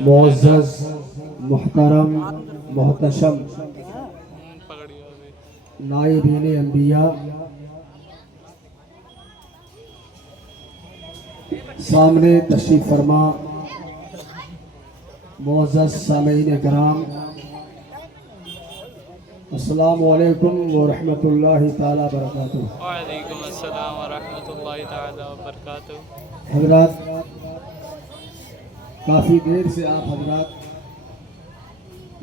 معزز محترم محتشم نائبین انبیاء، سامنے تشریف فرما معزز سامعین کرام، السلام علیکم ورحمۃ اللہ تعالی وبرکاتہ۔ وعلیکم السلام ورحمۃ اللہ تعالی وبرکاتہ۔ حضرات، کافی دیر سے آپ حضرات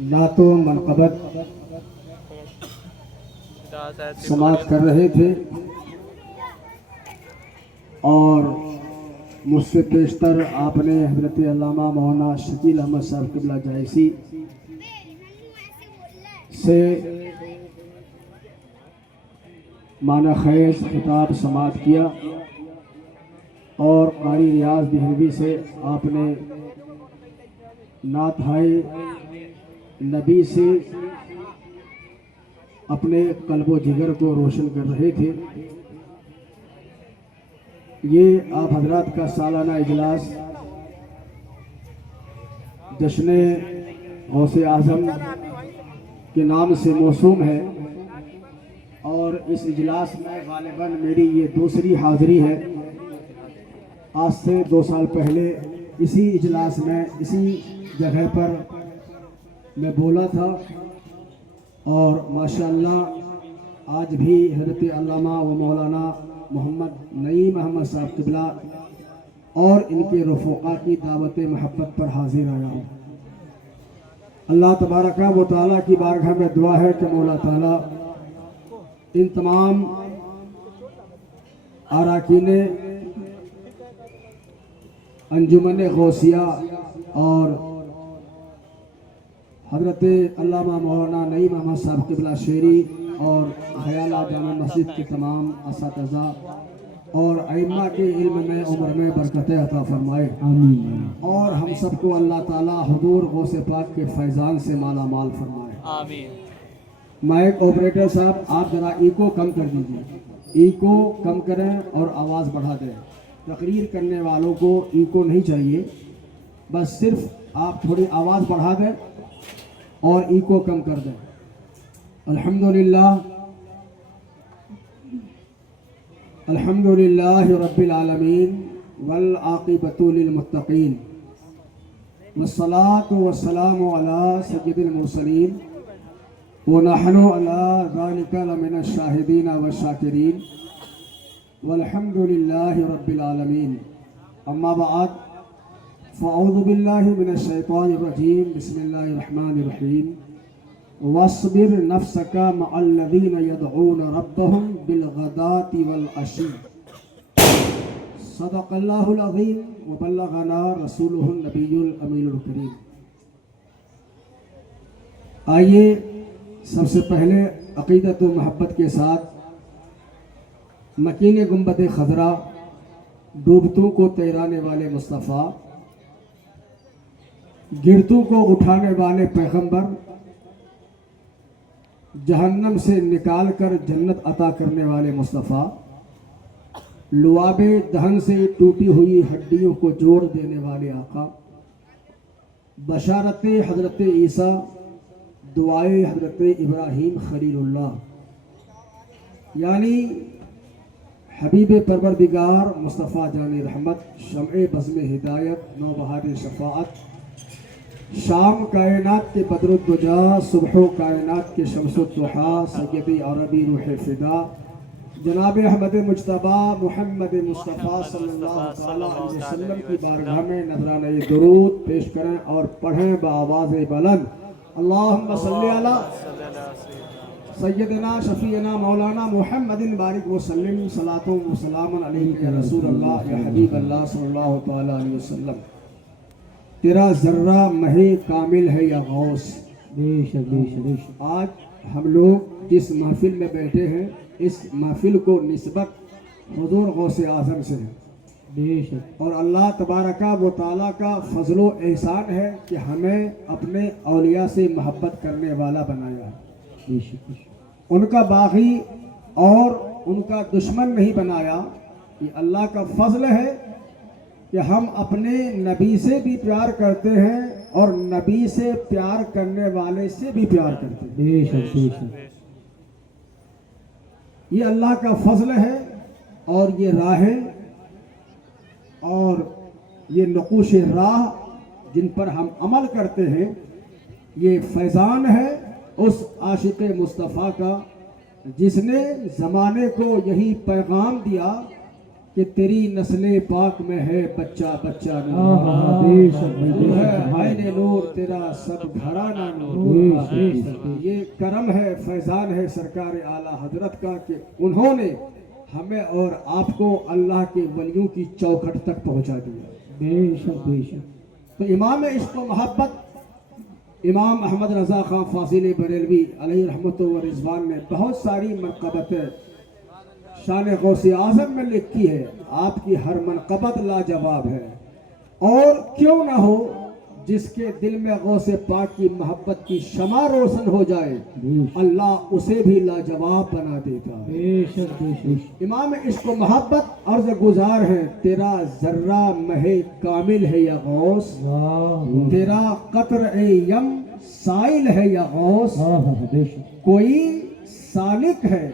نعت و منقبت سماعت کر رہے تھے، اور مجھ سے پیشتر آپ نے حضرت علامہ مولانا شکیل احمد صاحب قبلہ جائسی سے معنی خیز خطاب سماعت کیا، اور قاری ریاض دہلوی سے آپ نے نعت ہائے نبی سے اپنے قلب و جگر کو روشن کر رہے تھے۔ یہ آپ حضرات کا سالانہ اجلاس جشن غوث اعظم کے نام سے موسوم ہے، اور اس اجلاس میں غالباً میری یہ دوسری حاضری ہے۔ آج سے 2 سال پہلے اسی اجلاس میں اسی جگہ پر میں بولا تھا، اور ماشاءاللہ آج بھی حضرت علامہ و مولانا محمد نعیم احمد صاحب قبلہ اور ان کے رفقا کی دعوت محبت پر حاضر آیا ہوں۔ اللہ تبارک و تعالیٰ کی بارگاہ میں دعا ہے کہ مولا تعالیٰ ان تمام اراکین انجمن غوثیہ اور حضرت علامہ مولانا نعیم احمد صاحب قبلہ شیری اور حیالہ جامع مسجد کے تمام اساتذہ اور ائمہ کے علم میں عمر میں برکت عطا فرمائے، آمین۔ اور ہم سب کو اللہ تعالیٰ حضور غوث پاک کے فیضان سے مالا مال فرمائے، آمین۔ مائک آپریٹر صاحب، آپ ذرا ایکو کم کر دیجیے، ایکو کم کریں اور آواز بڑھا دیں۔ تقریر کرنے والوں کو ایکو نہیں چاہیے، بس صرف آپ تھوڑی آواز بڑھا دیں اور ایکو کم کر دیں۔ الحمدللہ رب العالمین والعاقبۃ للمتقین، والصلاة والسلام علی سید المرسلین، ونحن علی ذلک لمن الشاہدین والشاکرین، والحمد للہ رب العالمین۔ اما بعد، فاعوذ باللہ من الشیطان الرجیم، بسم اللہ الرحمن الرحیم۔ واصبر نفسک مع الذین یدعون ربهم بالغداۃ والعشی، صدق اللہ العظیم وبلغنا رسولہ النبی الامین الکریم۔ آئیے سب سے پہلے عقیدت و محبت کے ساتھ مکین گنبد خضرا، ڈوبتوں کو تیرانے والے مصطفیٰ، گرتوں کو اٹھانے والے پیغمبر، جہنم سے نکال کر جنت عطا کرنے والے مصطفیٰ، لعاب دہن سے ٹوٹی ہوئی ہڈیوں کو جوڑ دینے والے آقا، بشارت حضرت عیسیٰ، دعائے حضرت ابراہیم خلیل اللہ، یعنی حبیب پروردگار مصطفیٰ جان رحمت، شمع بزم ہدایت، نوبہار شفاعت، شام کائنات کے بدر الدجا، صبح کائنات کے شمس الضحیٰ، سید عربی روح فدا، جناب احمد مجتبیٰ محمد مصطفیٰ صلی اللہ علیہ وسلم کی بارگاہ میں نذرانہ درود پیش کریں اور پڑھیں بآواز بلند، اللہم صلی علی سیدنا شفیعنا مولانا محمد بارک وسلم، صلاۃ و سلام علیک یا رسول اللہ یا حبیب اللہ صلی اللہ تعالیٰ علیہ وسلم۔ تیرا ذرہ مہی کامل ہے یا غوث، آج ہم لوگ جس محفل میں بیٹھے ہیں، اس محفل کو نسبت حضور غوث اعظم سے ہے، اور اللہ تبارک و تعالیٰ کا فضل و احسان ہے کہ ہمیں اپنے اولیاء سے محبت کرنے والا بنایا ہے، ان کا باغی اور ان کا دشمن نہیں بنایا۔ یہ اللہ کا فضل ہے کہ ہم اپنے نبی سے بھی پیار کرتے ہیں اور نبی سے پیار کرنے والے سے بھی پیار کرتے ہیں. بے شک بے شک. یہ اللہ کا فضل ہے اور یہ راہیں اور یہ نقوش راہ جن پر ہم عمل کرتے ہیں یہ فیضان ہے اس عاشق مصطفیٰ کا جس نے زمانے کو یہی پیغام دیا کہ تیری نسل پاک میں ہے بچہ بچہ نور. بے شک بے تو ہے شک. عین نور تیرا سب گھرانہ نور. بے شک. یہ کرم ہے فیضان ہے سرکار اعلیٰ حضرت کا کہ انہوں نے ہمیں اور آپ کو اللہ کے ولیوں کی چوکھٹ تک پہنچا دیا. بے شک بے شک. تو امام عشق و محبت امام احمد رضا خان فاضل بریلوی علیہ رحمت و رضوان نے بہت ساری منقبتیں شان غوث اعظم میں لکھی ہے. آپ کی ہر منقبت لاجواب ہے اور کیوں نہ ہو جس کے دل میں غوث پاک کی محبت کی شمع روشن ہو جائے اللہ اسے بھی لاجواب بنا دیتا ہے. بے شک بے شک. امام عشق و محبت عرض گزار ہے تیرا ذرہ مہ کامل ہے یا غوث, واہ. تیرا قطر یم سائل ہے یا غوث, بے شک. کوئی سالک ہے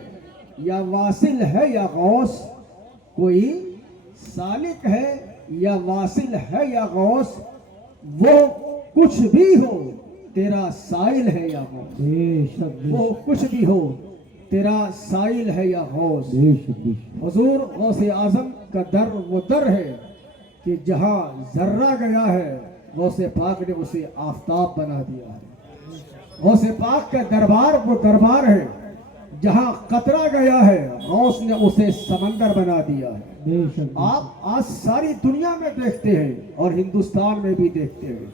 یا واصل ہے یا غوث, کوئی سالک ہے یا واصل ہے یا غوث, وہ کچھ بھی ہو تیرا سائل ہے یا غوث, بے شک بے وہ شک. کچھ بھی ہو تیرا سائل ہے یا غوث. بے شک بے شک. حضور غوث اعظم کا در وہ در ہے کہ جہاں ذرہ گیا ہے غوث پاک نے اسے آفتاب بنا دیا ہے. غوث پاک کا دربار وہ دربار ہے جہاں قطرہ گیا ہے غوث نے اسے سمندر بنا دیا ہے. بے شک. آپ آج ساری دنیا میں دیکھتے ہیں اور ہندوستان میں بھی دیکھتے ہیں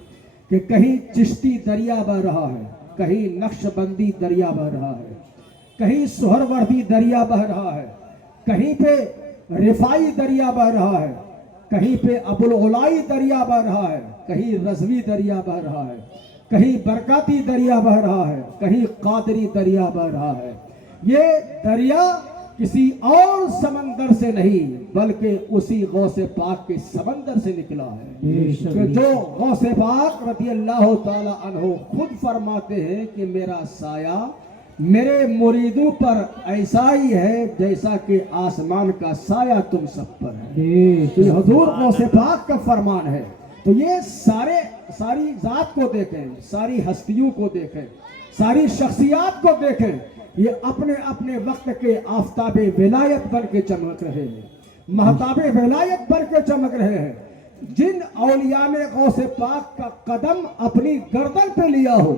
کہ کہیں چشتی دریا بہ رہا ہے, کہیں نقش بندی دریا بہ رہا ہے, کہیں سہروردی دریا بہ رہا ہے, کہیں پہ رفائی دریا بہ رہا ہے, کہیں پہ ابوالعلائی دریا بہ رہا ہے, کہیں رضوی دریا بہ رہا ہے, کہیں برکاتی دریا بہ رہا ہے, کہیں قادری دریا بہ رہا ہے. یہ دریا کسی اور سمندر سے نہیں بلکہ اسی غوث پاک کے سمندر سے نکلا ہے. بے شک. کہ جو غوث پاک رضی اللہ تعالی عنہ خود فرماتے ہیں کہ میرا سایہ میرے مریدوں پر ایسا ہی ہے جیسا کہ آسمان کا سایہ تم سب پر ہے. بے تو یہ شک. حضور غوث پاک کا فرمان ہے. تو یہ ساری ذات کو دیکھیں, ساری ہستیوں کو دیکھیں, ساری شخصیات کو دیکھیں, یہ اپنے اپنے وقت کے آفتاب ولایت بن کے چمک رہے ہیں, مہتاب ولایت بن کے چمک رہے ہیں. جن اولیاء نے غوث پاک کا قدم اپنی گردن پہ لیا ہو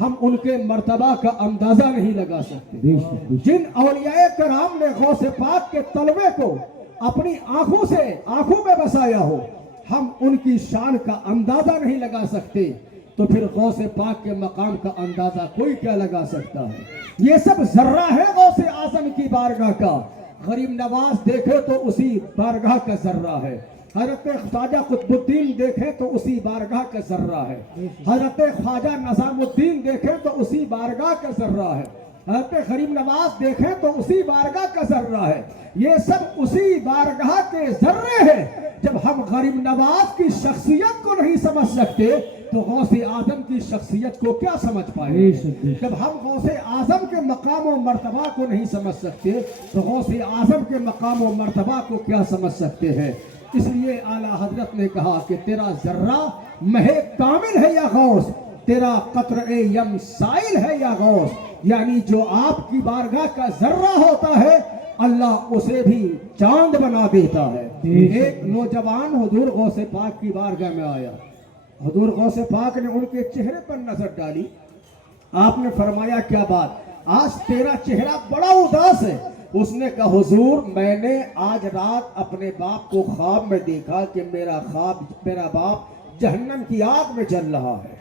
ہم ان کے مرتبہ کا اندازہ نہیں لگا سکتے. بے شک. جن اولیاء کرام نے غوث پاک کے طلبے کو اپنی آنکھوں میں بسایا ہو ہم ان کی شان کا اندازہ نہیں لگا سکتے, تو پھر غوث پاک کے مقام کا اندازہ کوئی کیا لگا سکتا ہے. یہ سب ذرہ ہے غوث اعظم کی بارگاہ کا. غریب نواز دیکھے تو اسی بارگاہ کا ذرہ ہے, حضرت خواجہ قطب الدین دیکھیں تو اسی بارگاہ کا ذرہ ہے, حضرت خواجہ نظام الدین دیکھیں تو اسی بارگاہ کا ذرہ ہے, حضرت غریب نواز دیکھیں تو اسی بارگاہ کا ذرہ ہے. یہ سب اسی بارگاہ کے ذرے ہیں. جب ہم غریب نواز کی شخصیت کو نہیں سمجھ سکتے تو غوث اعظم کی شخصیت کو کیا سمجھ پائیں گے؟ جب ہم غوث اعظم کے مقام و مرتبہ کو نہیں سمجھ سکتے تو غوث اعظم کے مقام و مرتبہ کو کیا سمجھ سکتے ہیں؟ اس لیے اعلیٰ حضرت نے کہا کہ تیرا ذرہ مہ کامل ہے یا غوث, تیرا قطر یم سائل ہے یا غوث, یعنی جو آپ کی بارگاہ کا ذرہ ہوتا ہے اللہ اسے بھی چاند بنا دیتا ہے. ایک نوجوان حضور غوث پاک کی بارگاہ میں آیا, حضور غوث پاک نے ان کے چہرے پر نظر ڈالی, آپ نے فرمایا کیا بات, آج تیرا چہرہ بڑا اداس ہے. اس نے کہا حضور میں نے آج رات اپنے باپ کو خواب میں دیکھا کہ میرا باپ جہنم کی آگ میں جل رہا ہے.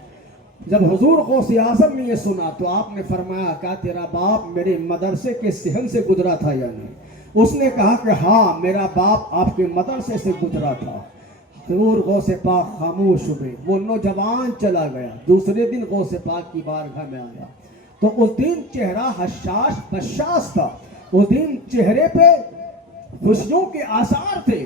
جب حضور غوث اعظم نے یہ سنا تو آپ نے فرمایا کہا تیرا باپ میرے مدرسے کے صحن سے گزرا تھا یا نہیں؟ اس نے کہا کہ ہاں میرا باپ آپ کے مدرسے سے گزرا تھا. حضور غوث پاک خاموش ہوئے, وہ نوجوان چلا گیا. دوسرے دن غوث پاک کی بارگاہ میں آیا تو اس دن چہرہ حشاش بشاش تھا, اس دن چہرے پہ خوشیوں کے آثار تھے.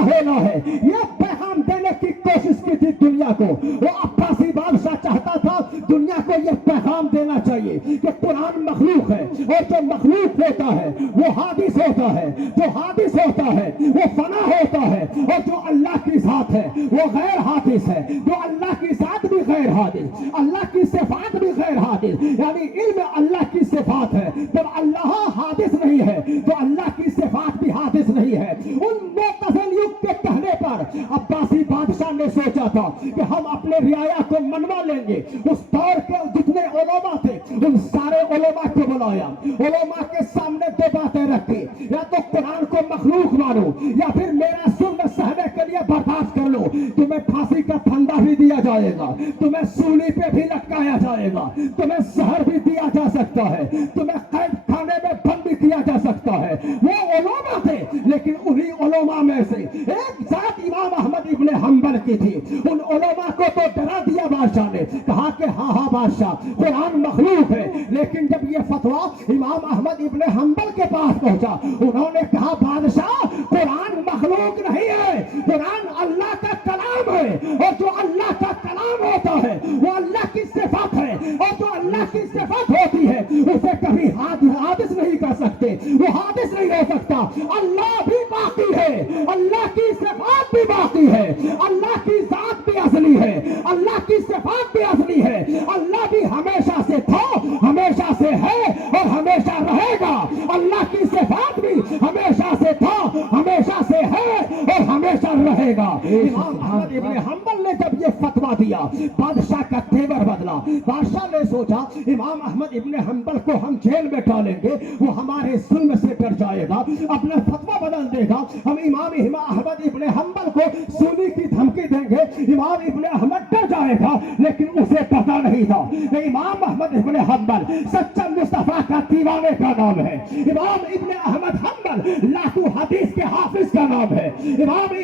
ہونا ہے، یہ پیغام دینے کی کوشش کی تھی دنیا کو. وہ عباسی بادشاہ چاہتا تھا دنیا کو یہ پیغام دینا چاہیے کہ قرآن مخلوق ہے، اور جو مخلوق ہوتا ہے وہ حادث ہوتا ہے، جو حادث ہوتا ہے وہ فنا ہوتا ہے، اور جو اللہ کی ذات ہے وہ غیر حادث ہے. جو اللہ کی ذات بھی غیر حادث، اللہ کی صفات بھی غیر حادث، یعنی علم اللہ کی صفات ہے. جب اللہ حادث نہیں ہے تو اللہ کی صفات بھی حادث نہیں ہے. ان معتزل یگ کے کہنے پر عباسی بادشاہ نے سوچا تھا کہ ہم اپنے رعایا کو منوا لیں گے. اس دور کے جتنے علماء تھے ان سارے علماء کو بلایا، علماء کے سامنے دو باتیں رکھی، یا تو قرآن کو مخلوق مانو یا پھر میرا ظلم سہنے کے لیے برداشت کر لو. تمہیں پھانسی کا پھندا بھی دیا جائے گا، تمہیں سولی پہ بھی لٹکایا جائے گا، تمہیں زہر بھی دیا جا سکتا ہے، تمہیں قید خانے میں بند بھی کیا جا سکتا ہے. وہ علماء تھے، لیکن انہی علماء میں سے ایک ذات امام احمد ابن حنبل کی تھی. ان علماء کو تو ڈرا دیا بادشاہ نے، کہا کہ ہاں ہاں بادشاہ قرآن مخلوق ہے. لیکن جب یہ فتویٰ امام احمد ابن حنبل کے پاس پہنچا انہوں نے کہا بادشاہ قرآن مخلوق نہیں ہے، قرآن اللہ کا کلام ہے، اور جو اللہ کا کلام ہوتا ہے وہ اللہ کی صفات ہے، اور جو اللہ کی صفات ہوتی ہے اسے کبھی حادث نہیں کر سکتے، وہ حادث نہیں ہو سکتا. اللہ بھی باقی ہے، اللہ کی صفات بھی باقی ہے، اللہ کی ذات بھی اصلی ہے، اللہ کی صفات بھی اصلی ہے. اللہ بھی ہمیشہ سے تھا، ہمیشہ سے ہے اور ہمیشہ رہے گا. اللہ کی صفات بھی ہمیشہ سے تھا، ہمیشہ سے ہے اور ہمیشہ رہے گا. امام احمد ابن حنبل نے جب یہ فتویٰ دیا بادشاہ کا تیور بدلا. بادشاہ نے سوچا امام احمد ابن حنبل کو ہم جیل میں ڈالیں گے وہ ہمارے ظلم سے ڈر جائے گا، اپنا فتویٰ بدل دے گا. ہم امام احمد ابن حنبل کو سولی کی دھمکی دیں گے، امام ابن احمد ڈر جائے گا. لیکن اسے پتا نہیں تھا کہ امام احمد ابن حنبل سچا مصطفیٰ کا دیوانے کا نام ہے. امام ابن احمد حنبل لاکھوں حدیث کے حافظ کا نام ہے. امام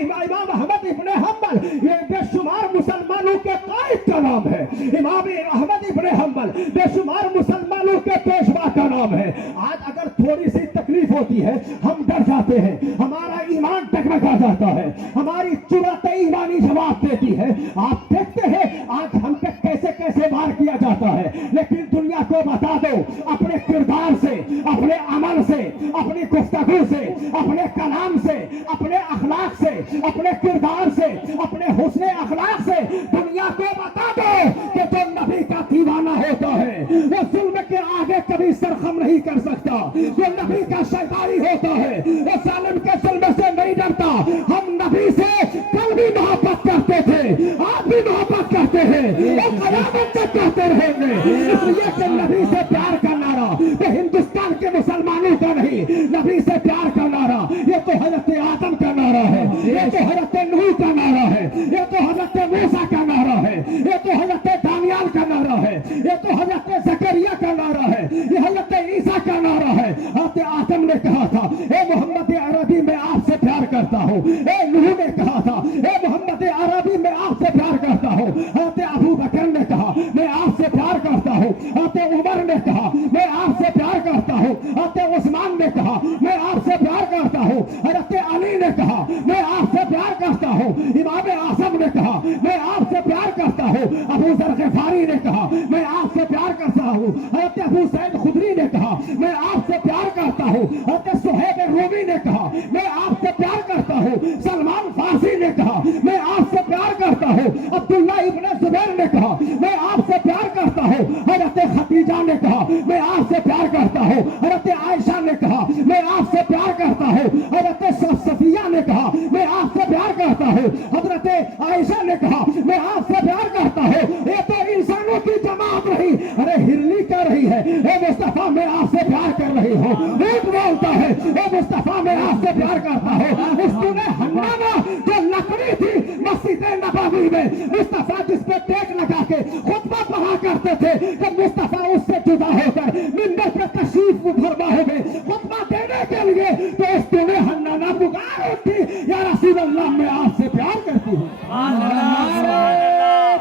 احمد ابن حنبل یہ بے شمار مسلمانوں کے قائد کا نام ہے. امام احمد ابن حنبل بے شمار مسلمانوں کے پیشوا کا نام ہے. آج اگر تھوڑی سی تکلیف ہوتی ہے ہم ڈر جاتے ہیں، ہمارا ایمان ٹکمکا جاتا ہے، ہماری جرأت ایمانی جواب دیتی ہے. آپ دیکھتے ہیں آج ہم پہ کیسے کیسے وار کیا جاتا ہے. لیکن دنیا کو بتا دو اپنے کردار سے، اپنے عمل سے، اپنی گفتگو سے، اپنے کلام سے، اپنے اخلاق سے، اپنے کردار سے، اپنے حسن اخلاق سے دنیا کو بتا دو کہ جو نبی کا دیوانہ ہوتا ہے وہ ظلم کے آگے کبھی سرخم نہیں کر سکتا. جو نبی کا شیطانی ہوتا ہے وہ ظالم کے ظلم سے نہیں ڈرتا. ہم نبی سے کل بھی محبت کرتے تھے، آج بھی محبت کرتے ہیں اور قیامت تک کرتے رہیں گے. اس لیے کہ نبی سے پیار کا نعرہ تو ہندوستان کے مسلمانوں کا نہیں، نبی سے پیار کا نعرہ یہ تو حضرت آدم کا نعرہ ہے، یہ تو حضرت نوح کا نعرہ ہے، یہ تو حضرت موسیٰ کا نعرہ ہے، یہ تو حضرت دانیال کا نعرہ ہے، یہ تو حضرت زکریا کا نعرہ ہے، یہ حضرت عیسیٰ کا نعرہ ہے. حضرت آدم نے کہا تھا اے محمد عربی میں آپ سے پیار کرتا ہوں. اے نوح نے کہا تھا اے محمد عربی میں آپ سے پیار کرتا ہوں. حضرت ابو بکر نے کہا میں آپ سے پیار کرتا ہوں. حضرت عمر نے کہا میں آپ سے پیار کرتا ہوں. حضرت عثمان نے کہا میں آپ سے پیار کرتا ہوں. حضرت علی نے کہا میں آپ سے پیار کرتا ہوں. امام اعظم نے کہا میں آپ سے پیار کرتا ہوں. ابو ذر غفاری نے کہا میں آپ سے پیار کرتا ہوں. حضرت ابو سعید خدری نے کہا میں آپ سے پیار کرتا ہوں. حضرت صہیب رومی نے کہا میں آپ سے پیار کرتا ہوں. سلمان فارسی نے کہا میں آپ سے پیار کرتا ہوں. عبداللہ ابن زبیر نے کہا میں آپ سے پیار کرتا ہوں. حضرت خدیجہ نے کہا میں آپ سے پیار کرتا ہوں. حضرت عائشہ نے کہا میں آپ سے پیار کرتا ہوں. حضرت صفیہ نے کہا میں آپ سے پیار کرتا ہوں. حضرت عائشہ نے کہا میں آپ سے پیار کرتا ہوں. یہ تو انسانوں کی جماعت رہی، ارے ہرلی کر رہی ہے اے مصطفیٰ میں آپ سے پیار کر رہی ہوں. ایک بولتا ہے اے مصطفیٰ میں آپ سے پیار کرتا ہوں. اس نے ہنگامہ جو لکڑی تھی مسجد نبوی میں مصطفیٰ جس پہ ٹیک لگا کے خطبہ پڑھا کرتے تھے کہ مصطفیٰ اس سے جدا ہو کر منبر پہ تشریف فرما ہو گئے خطبہ دینے کے لیے، تو اس نے ہنگامہ پکار اٹھی یا رسول اللہ میں آپ سے پیار کرتی ہوں.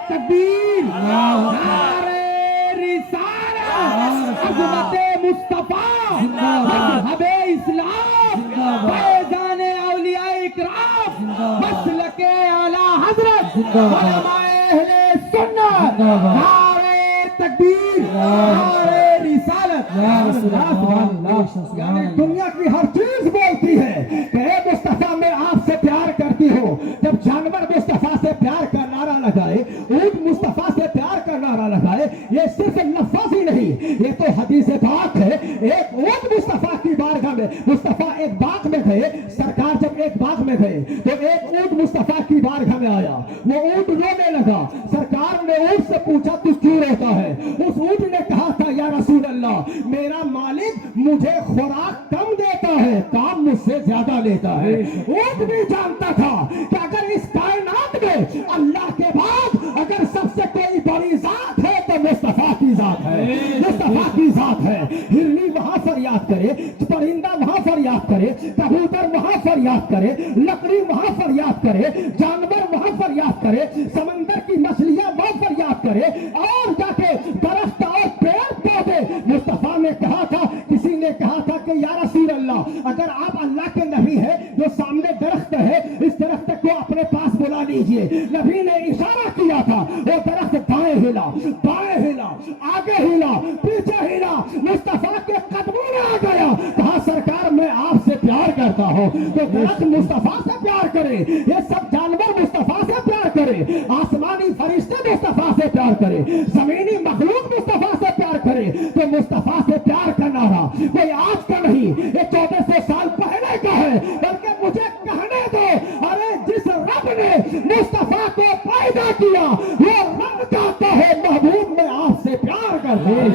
تکبیر، نعرہ رسالت، عظمت مصطفیٰ، مذہب اسلام، فیضان اولیاء اکرام، علمائے اہل سنت، نعرے تکبیر، نعرے رسالت۔ یعنی دنیا کی ہر چیز بولتی ہے کہ اے مصطفیٰ میں آپ سے پیار کرتی ہوں۔ جب جانور مصطفیٰ سے پیار کا نعرہ لگائے، اونٹ مصطفیٰ سے پیار کا نعرہ لگائے، یہ صرف لفظ ہی نہیں، یہ تو حدیث پاک ہے۔ ایک اونٹ مصطفیٰ کی بارگاہ میں، مصطفیٰ ایک باغ میں گئے، سرکار جب ایک باغ میں گئے تو ایک اونٹ مصطفیٰ کی بارگاہ میں آیا، وہ اونٹ رونے لگا۔ سرکار نے اونٹ سے پوچھا تو کیوں روتا ہے؟ اس اونٹ نے کہا تھا یا رسول اللہ، میرا مالک مجھے خوراک کم دیتا ہے، کام مجھ سے زیادہ لیتا ہے۔ اونٹ بھی جانتا تھا کہ اگر اس کائنات میں اللہ کے بعد اگر سب سے کوئی بڑی ذات ہے تو مصطفیٰ کی ذات ہے، مصطفیٰ کی ذات ہے۔ ہرنی وہاں فریاد کرے، پرندہ وہاں فریاد کرے، کبوتر وہاں فریاد کرے، لکڑی وہاں فریاد کرے، جانور وہاں فریاد کرے، سمندر کی مچھلیاں وہاں فریاد کرے، اور جا کے درخت اور پیڑ پودے۔ مصطفیٰ نے کہا تھا، کسی نے کہا تھا کہ یا رسول اللہ، اگر آپ اللہ کے نبی ہیں، جو سامنے درخت ہے اس درخت کو اپنے پاس بلا لیجئے۔ نبی نے اشارہ کیا تھا، وہ درخت دائیں ہلا، بائیں ہلا، آگے ہلا، پیچھے ہلا، مصطفیٰ کے قدموں میں آ گیا۔ کہا سرکار میں آپ سے پیار کرتا ہوں۔ تو درخت مصطفیٰ سے پیار کرے، یہ سب جانور مصطفیٰ سے پیار کرے، آسمانی فرشتے مصطفیٰ سے پیار کرے، زمینی مخلوق مصطفیٰ سے پیار کرے۔ تو مصطفیٰ سے پیار کا نعرہ کوئی آج کا نہیں، یہ 1400 سال پہلے کا ہے، بلکہ مجھے کہنے دو، ارے جس رب نے مصطفیٰ کو پیدا کیا وہ رب چاہتا ہے محبوب میں آپ سے پیار کرتا ہے۔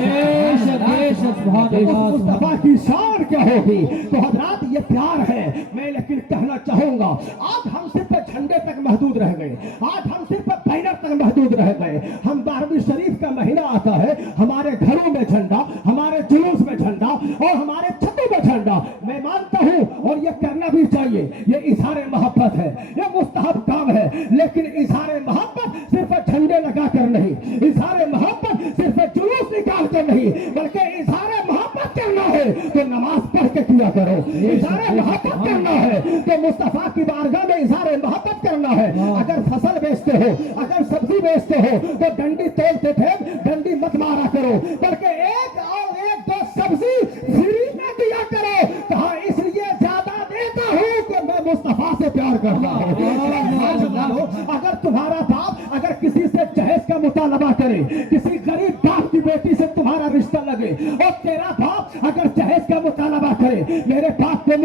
مصطفیٰ کی شان کیا ہوگی؟ تو حضرات یہ پیار ہے۔ میں لیکن کہنا چاہوں گا، آج ہم صرف جھنڈے تک محدود رہ گئے، آج ہم صرف بینر تک محدود رہ گئے۔ ہم 12ویں شریف کا مہینہ آتا ہے، ہمارے گھروں میں جھنڈا، ہمارے جلوس میں جھنڈا اور ہمارے چھتوں میں جھنڈا۔ میں مانتا ہوں اور یہ کرنا بھی چاہیے، یہ اظہار محبت ہے، یہ مستحب کام ہے، لیکن اظہار محبت صرف جھنڈے لگا کر نہیں، اظہار محبت صرف جلوس نکال کر نہیں، بلکہ اظہار محبت کرنا ہے تو نماز پڑھ کے کیا کرو، اظہار محبت کرنا ہے تو مصطفیٰ کی بارگاہ میں اظہار محبت کرنا ہے۔ اگر فصل بیچتے ہو، اگر سبزی بیچتے ہو تو ڈنڈی تولتے تھے، ڈنڈی مت مارا کرو، بلکہ ایک اور ایک دو سبزی فری میں دیا کرو۔ کہا اس لیے زیادہ دیتا ہوں کہ میں مصطفیٰ سے پیار کرتا ہوں۔ اگر تمہارا باپ اگر کسی سے جہیز کا مطالبہ کرے، کسی غریب باپ کی بیٹی سے تمہارا رشتہ لگے، اور تیرا باپ اگر جہیز کا مطالبہ کرے، میرے باپ کو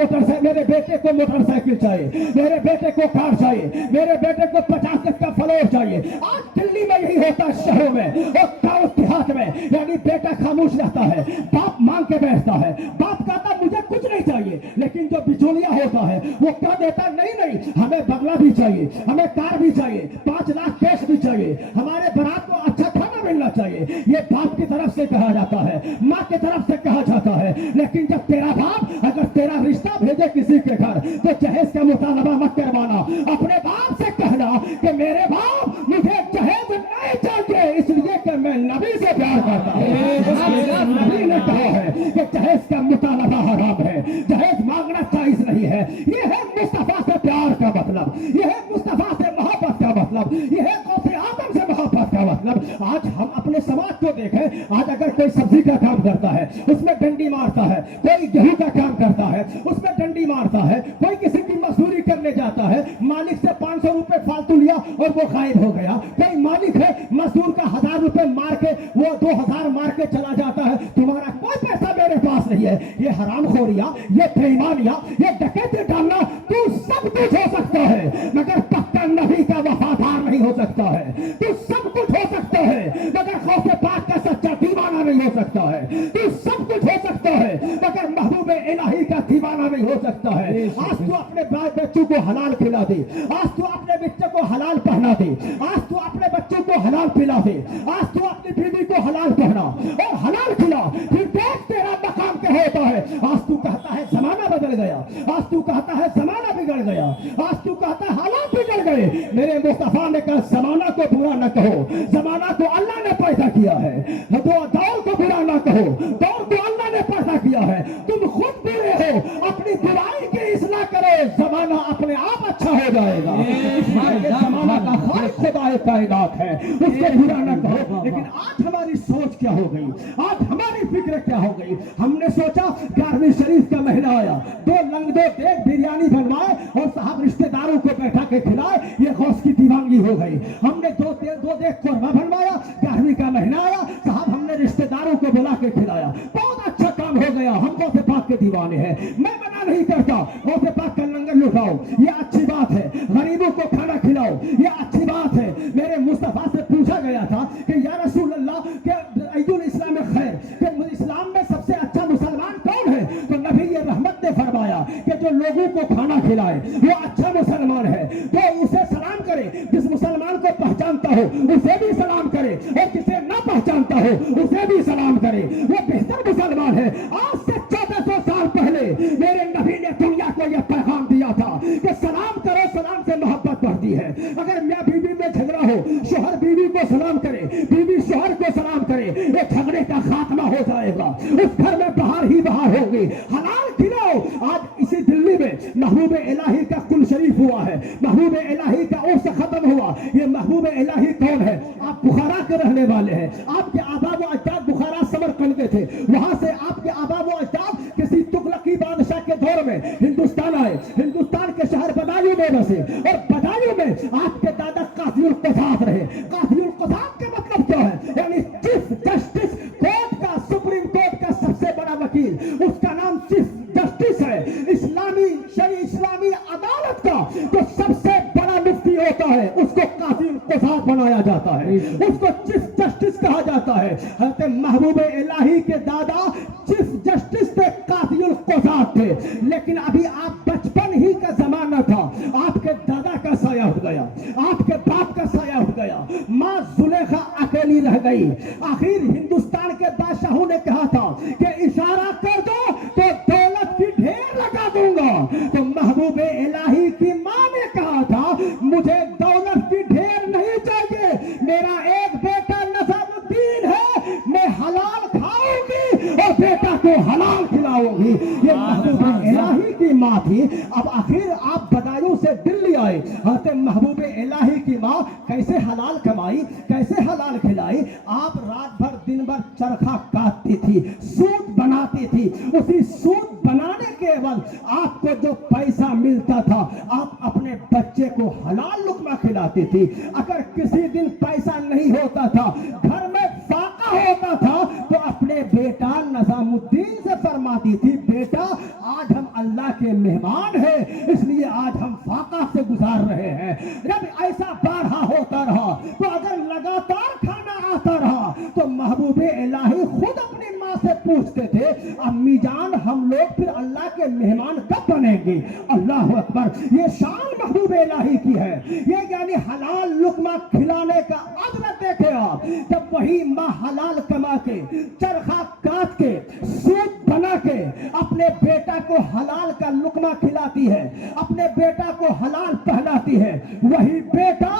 میرے بیٹے کو موٹر سائیکل چاہیے، میرے بیٹے کو کار چاہیے، میرے بیٹے کو 50 لاکھ کا فلور چاہیے۔ آج دلی میں یہی ہوتا ہے، شہروں میں اور گاؤں دیہات میں، یعنی بیٹا خاموش رہتا ہے، باپ مانگ کے بیٹھتا ہے، باپ کہتا مجھے کچھ نہیں چاہیے، لیکن جو بچولیا ہوتا ہے وہ کہہ دیتا نہیں ہمیں بنگلہ بھی چاہیے، ہمیں کار بھی چاہیے، 5 لاکھ کیش بھی چاہیے، ہمارے برات کو اچھا کھانا ملنا چاہیے۔ یہ باپ کی طرف سے کہا جاتا ہے، ماں کی طرف سے کہا جاتا ہے۔ لیکن جب تیرا باپ اگر تیرا رشتہ بھیجے کسی کے گھر تو جہیز کا مطالبہ مت کروانا، اپنے باپ سے کہنا کہ میرے باپ مجھے جہیز نہیں چاہیے، اس لیے کہ میں نبی سے پیار کرتا ہوں۔ نبی نے کہا ہے کہ جہیز کا مطالبہ حرام ہے، جہیز مانگنا جائز نہیں ہے۔ یہ ہے مصطفیٰ سے پیار کا مطلب، یہ ہے مصطفیٰ سے محبت کا مطلب، یہ ہے غوث اعظم سے محبت کا مطلب۔ آج ہم اپنے سماج کو دیکھیں، آج اگر کوئی سبزی کا کام کرتا ہے اس میں ڈنڈی مارتا ہے، کوئی گیہوں کا کام کرتا ہے اس میں ڈنڈی مارتا ہے، کوئی کسی کی مزدوری کرنے جاتا ہے، مالک سے 500 روپے فالتو لیا اور وہ غائب ہو گیا، کوئی مالک ہے مزدور کا 1000 روپے مار کے وہ 2000 مار کے چلا جاتا ہے، تمہارا کوئی پیسہ میرے پاس نہیں ہے۔ یہ حرام خوریاں، یہ بے ایمانیاں، یہ ڈکیتی ڈالنا، تو سب کچھ ہو سکتا ہے مگر پکا نبی کا وفادار نہیں ہو سکتا ہے۔ تو سب کچھ ہو سکتا ہے مگر غوث پاک کا سچا دیوانہ نہیں ہو سکتا ہے۔ تو سب کچھ ہو سکتا ہے مگر محبوب الہی کا دیوانہ نہیں ہو سکتا ہے۔ آج تو اپنے بچوں کو حلال کھلا دے، آج تو اپنے بچے کو حلال پہنا دے، آج تو اپنے بچوں کو حلال پلا دے، آج تو اپنی بیوی کو حلال پہنا اور حلال کھلا، پھر دیکھ تیرا مقام کیا ہوتا ہے۔ آج تو کہتا ہے زمانہ بدل گیا، آج تو کہتا ہے زمانہ بگڑ گیا، آج تو کہتا ہے حالات بگڑ گئے۔ میرے مصطفیٰ نے کہا زمانہ کو برا نہ کہو، زمانہ کو اللہ نے پیدا کیا ہے، دور کو برا نہ کہو، دور کو اللہ نے پیدا کیا ہے، تم خود برے ہو، اپنی برائی کی اصلاح کرو، زمانہ اپنے آپ اچھا ہو جائے گا۔ زمانہ کا خالق خود کائنات ہے اس کو برا نہ کہو. لیکن آج ہماری سوچ کیا ہو گئی, آج ہماری فکر کیا ہو گئی. ہم نے سوچا 11ویں شریف کا مہینہ آیا, 2 لنگ 2 دیگ بریانی بنوائے اور صاحب رشتہ داروں کو بیٹھا کے کھلائے, یہ غوث کی دیوانگی ہو گئی. ہم نے 2 دیگ قربہ بنوایا, 11ویں کا مہینہ آیا, صاحب ہم نے رشتہ داروں کو بلا کے کھلایا, بہت اچھا کام ہو گیا, ہم غوث پاک کے دیوانے ہیں. میں منع نہیں کرتا, غوث پاک کا لنگر لٹاؤ, یہ اچھی بات ہے. غریبوں کو کھانا کھلاؤ, یہ اچھی بات ہے. میرے مصطفیٰ سے پوچھا گیا تھا کہ یا رسول اللہ کہ ای الاسلام خیر, کہ اسلام میں سب سے اچھا مسلمان کون ہے؟ تو نبی یہ رحمت نے فرمایا کہ جو لوگوں کو کھانا کھلائے وہ اچھا مسلمان ہے. تو اسے سلام کرے, جس مسلمان کو پہچانتا ہو اسے بھی سلام کرے, اور جسے نہ پہچانتا ہو اسے بھی سلام کرے, وہ بہتر مسلمان ہے. آج سے 1400 سال پہلے میرے نبی نے دنیا کو یہ پیغام دیا تھا کہ سلام کرو, سلام سے محبت بڑھتی ہے. اگر میاں بیوی میں جھگڑا ہو, شوہر بیوی کو سلام کرے, بیوی شوہر کو سلام کرے, یہ جھگڑے کا خاتمہ ہو جائے گا, اس گھر میں بہار ہی بہار ہوگی. حلال کھلاؤ. آج اسی دلی میں محبوب الہی کا کل شریف ہوا ہے, محبوب الہی کا عرس ختم ہوا. یہ محبوب الہی کون ہے؟ آپ بخارا کے رہنے والے ہیں. آپ کے آبا و اجداد بخارا سمرقند کے تھے, وہاں سے آپ کے آبا و اجداد کسی تغلقی بادشاہ کے دور میں ہندوستان آئے, ہندوستان کے شہر بدایوں میں بسے, اور بدایوں میں آپ کے دادا قاضی القضات رہے. قاضی القضات کا مطلب کیا ہے؟ یعنی چیف جسٹس, کورٹ کا, سپریم کورٹ کا سب سے بڑا وکیل, اس کا نام چیف جسٹس ہے. اسلامی عدالت کا جو سب سے بڑا مفتی ہوتا ہے اس کو قاضی القضات بنایا جاتا ہے, اس کو چیف جسٹس کہا جاتا ہے. حضرت محبوب الہی کے دادا چیف جسٹس تھے, قاضی القضات تھے. لیکن ابھی آپ بچپن ہی کا زمانہ تھا, آپ کے دادا کا سایہ اٹھ گیا, آپ کے باپ کا سایہ اٹھ گیا, ماں زلیخا اکیلی رہ گئی. آخر ہندوستان کے بادشاہوں نے کہا تھا کہ اشارہ کر دو تو دولت کی ڈھیر لگا دوں گا. تو محبوب الہی کی ماں نے کہا تھا مجھے دولت کی ڈھیر نہیں چاہیے, میرا ایک بیٹا نظام الدین ہے, میں حلال کھاؤں گی اور بیٹا کو حلال کھلاؤں گی. یہ محبوب الہی کی ماں تھی. اب آخر آپ بدایوں سے دلی آئے, حضرت محبوب الہی کی ماں کیسے حلال کمائی, کیسے حلال کھلائی. آپ رات بھر دن بھر چرخا کاٹتی تھی, سوت بناتی تھی. اسی سوت بنانے کے عوض آپ کو جو پیسہ ملتا تھا آپ اپنے بچے کو حلال لقمہ کھلاتی تھی. اگر کسی دن پیسہ نہیں ہوتا تھا, گھر میں فاقہ ہوتا تھا, تو اپنے بیٹا نظام الدین سے فرماتی تھی بیٹا آج ہم اللہ کے مہمان ہیں, اس لیے آج ہم فاقہ سے گزار رہے ہیں. جب ایسا بارہا ہوتا رہا, تو اگر لگاتار کھانا آتا رہا, تو محبوب الہی خود اپنی ماں سے پوچھتے تھے امی جان ہم لوگ پھر اللہ کے مہمان کب بنیں گے؟ اللہ اکبر. یہ شان محبوب الہی کی ہے. یہ یعنی حلال لقمہ کھلانے کا عظمت دیکھے آپ. جب وہی ماں حلال کما کے, چرخا کاٹ کے, سوت بنا کے اپنے بیٹا کو حلال کا لقمہ کھلاتی ہے, اپنے بیٹا کو حلال پہناتی ہے, وہی بیٹا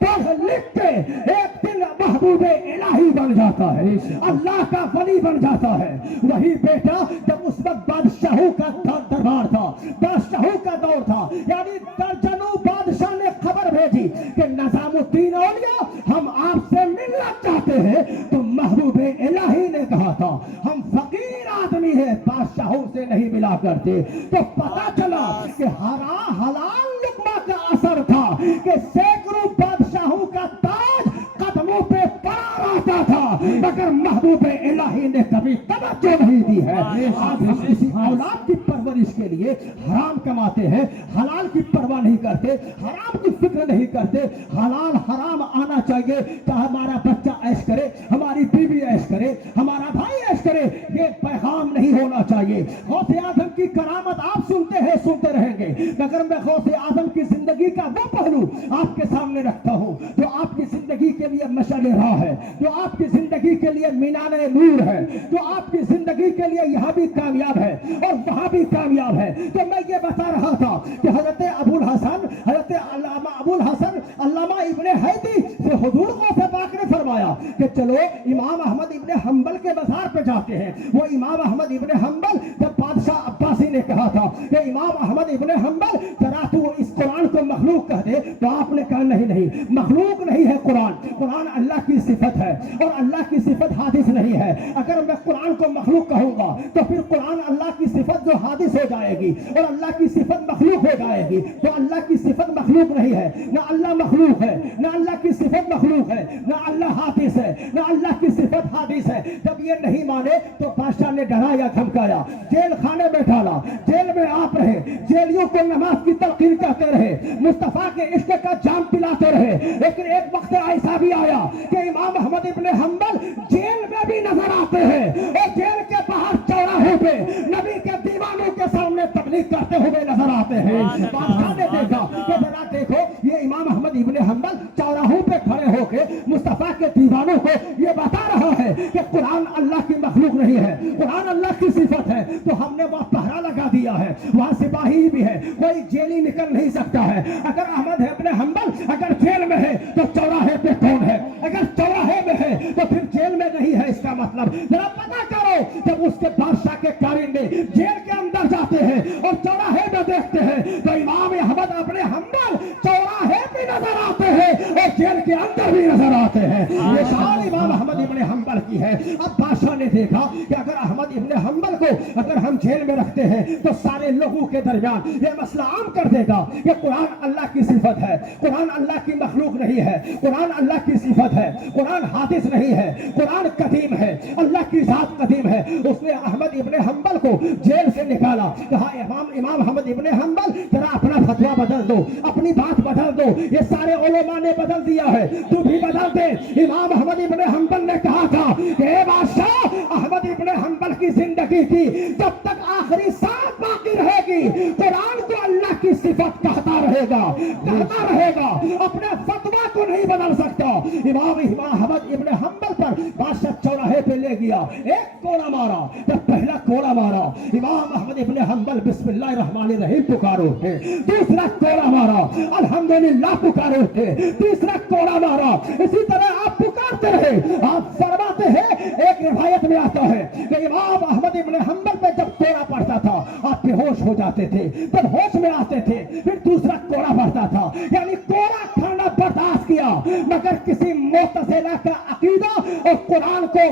پڑھ لکھ کے ایک دن محبوب الہی بن جاتا ہے, اللہ کا ولی بن جاتا ہے. وہی بیٹا جب اس وقت بادشاہوں کا دربار تھا, بادشاہوں کا دور تھا, یعنی درجنوں بادشاہ نے خبر بھیجی کہ نظام الدین اولیاء ہم آپ سے ملنا چاہتے ہیں, تو محبوب الہی نے کہا تھا ہم فقیر آدمی ہیں, بادشاہوں سے نہیں ملا کرتے. تو پتا چلا کہ حلال لقمہ کا اثر تھا کہ سینکڑوں بادشاہوں کا تاج قدموں پہ پڑا رہتا تھا, مگر محبوب الہی نے کبھی توجہ نہیں دی ہے. آج ہم کسی اولاد کی پرورش کے لیے حرام کماتے ہیں, حلال کی پرواہ نہیں کرتے, حرام کی فکر نہیں کرتے. حلال حرام آنا چاہیے, چاہے ہمارا بچہ عیش کرے, ہماری بیوی عیش کرے, ہمارا بھائی عیش کرے, یہ پیغام نہیں ہونا چاہیے. غوث اعظم کی کرامت آپ سنتے ہیں, سنتے رہیں گے, مگر میں غوث اعظم کی زندگی کا وہ پہلو آپ کے سامنے رکھتا ہوں جو آپ کی زندگی کے لیے مشعل راہ ہے, جو آپ کی زندگی کے لیے مینار نور ہے, جو آپ کی زندگی کے لیے یہاں بھی کامیاب ہے اور وہاں بھی کامیاب ہے. تو میں یہ بتا رہا تھا کہ حضرت ابو الحسن, حضرت علامہ ابو الحسن علامہ ابن حیدی سے حضور غوث پاک نے فرمایا کہ چلو امام احمد ابن حنبل کے مزار پہ جاتے ہیں. وہ امام احمد ابن حنبل, جب بادشاہ عباسی نے کہا تھا کہ امام احمد ابن حنبل ذرا تو اس قرآن کو مخلوق کہہ دے تو آپ نے کہا نہیں نہیں، مخلوق نہیں ہے قرآن، قرآن اللہ کی صفت ہے اور اللہ کی صفت حادث نہیں ہے۔ اگر میں قرآن کو مخلوق کہوں گا تو پھر قرآن اللہ کی صفت جو حادث ہو جائے گی اور اللہ کی صفت مخلوق ہو جائے گی، تو اللہ کی صفت مخلوق نہیں ہے، نہ اللہ مخلوق ہے، نہ اللہ کی صفت مخلوق ہے، نہ اللہ حادث ہے، نہ اللہ کی صفت حادث ہے۔ جب یہ نہیں مانے تو بادشاہ نے ڈرایا دھمکایا، جیل خانے میں ڈالا، جیل میں آپ رہے، جیلیوں کو نماز کی تلقین کرتے رہے، مصطفیٰ کے عشق کا جام پلاتے رہے، لیکن ایک وقت ایسا بھی آیا کہ امام احمد ابن حنبل جیل میں بھی نظر آتے ہیں اور جیل کے باہر چوراہے پہ نبی کے دیوانوں کے سامنے تبلیغ کرتے ہوئے نظر آتے ہیں۔ بادشاہ نے دیکھا کہ ذرا دیکھو یہ امام احمد ابن حنبل چوراہوں پہ کھڑے ہو کے مصطفیٰ کے دیوانوں کو یہ بتا رہا ہے کہ قرآن اللہ کی مخلوق نہیں ہے، قرآن اللہ کی صفت ہے، تو ہم نے وہاں پہرا لگا دیا ہے، وہاں سپاہی بھی ہے، کوئی جیلی نکل نہیں سکتا ہے۔ اگر احمد ابن حنبل اگر جیل میں ہے تو چوراہے پہ کون ہے؟ اگر چوراہے میں ہے تو پھر جیل میں نہیں ہے، اس کا مطلب ذرا پتا کرو۔ جب اس کے بادشاہ کے کارندے جیل کے اندر جاتے ہیں اور چوراہے میں دیکھتے ہیں تو امام احمد ابن حنبل چوراہے بھی نظر آتے ہیں اور جیل کے اندر بھی نظر آتے ہیں۔ یہ شان امام احمد ابن حنبل کی ہے۔ اب بادشاہ نے دیکھا کہ اگر احمد ابن حنبل کو اگر ہم جیل میں رکھتے ہیں تو سارے لوگوں کے درمیان یہ مسئلہ عام کر دے گا کہ قرآن اللہ کی صفت ہے، قرآن اللہ کی مخلوق نہیں ہے، قرآن اللہ کی صفت ہے، قرآن حادث نہیں ہے، قرآن قدیم ہے، اللہ کی ذات قدیم ہے۔ اس نے احمد ابن حنبل کو جیل سے نکالا، کہا امام احمد ابن حنبل ذرا اپنا فتویٰ بدل دو، اپنی بات بدل دو، یہ سارے علماء نے بدل دیا ہے، تو بھی بدل دے۔ امام احمد ابن حنبل نے کہا تھا کہ اے بادشاہ، احمد ابن حنبل کی زندگی کی جب تک آخری سانس باقی رہے گی قرآن کو اللہ کی صفت کہتا رہے گا، کہتا رہے گا، اپنے فتویٰ کو نہیں بدل سکتا۔ امام احمد ابن حنبل پر بادشاہ چوراہے پہ لے گیا، ایک کوڑا مارا، جب پہلا کوڑا مارا امام احمد ابن حنبل بسم اللہ الرحمن الرحیم پکارو تھے، دوسرا کوڑا مارا الحمدللہ پکارو تھے، تیسرا کوڑا مارا، اسی طرح آپ پکارتے رہے۔ آپ فرماتے ہیں، ایک روایت میں آتا ہے کہ امام احمد ابن حنبل پہ جب کوڑا پڑتا تھا آپ بے ہوش ہو جاتے تھے، جب ہوش میں آتے تھے پھر دوسرا کوڑا پڑتا تھا، یعنی کوڑا کھانا برداشت کیا، مگر کسی معتزلہ کا عقیدہ اور قرآن کو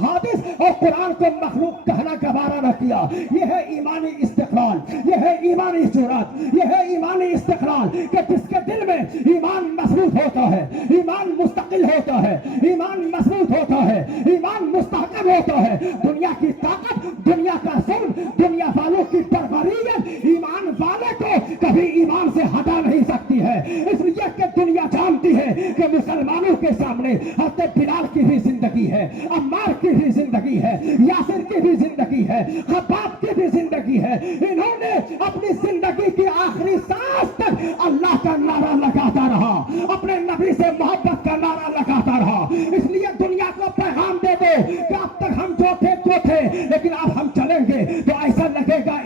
حادث اور قرآن کو مخلوق کہنا گوارا نہ کیا۔ یہ ہے ایمانی استقلال، یہ ہے ایمانی جرات، یہ ہے ایمانی استقلال کہ جس کے دل میں ایمان مضبوط ہوتا ہے، ایمان مستقل ہوتا ہے، ایمان مضبوط ہوتا ہے، ایمان مستحکم ہوتا ہے، دنیا کی طاقت، دنیا کا ظلم، دنیا والوں کی بربریت ایمان والے کو کبھی ایمان سے ہٹا نہیں سکتی ہے۔ اس لیے کہ دنیا جانتی ہے کہ مسلمانوں کے سامنے حضرت بلال کی بھی زندگی ہے، عمار کی بھی زندگی ہے، یاسر کی بھی زندگی ہے، خباب کی بھی زندگی ہے۔ انہوں نے اپنی زندگی کی آخری سانس تک اللہ کا نعرہ لگاتا رہا، اپنے نبی سے محبت کا نعرہ لگاتا رہا۔ اس لیے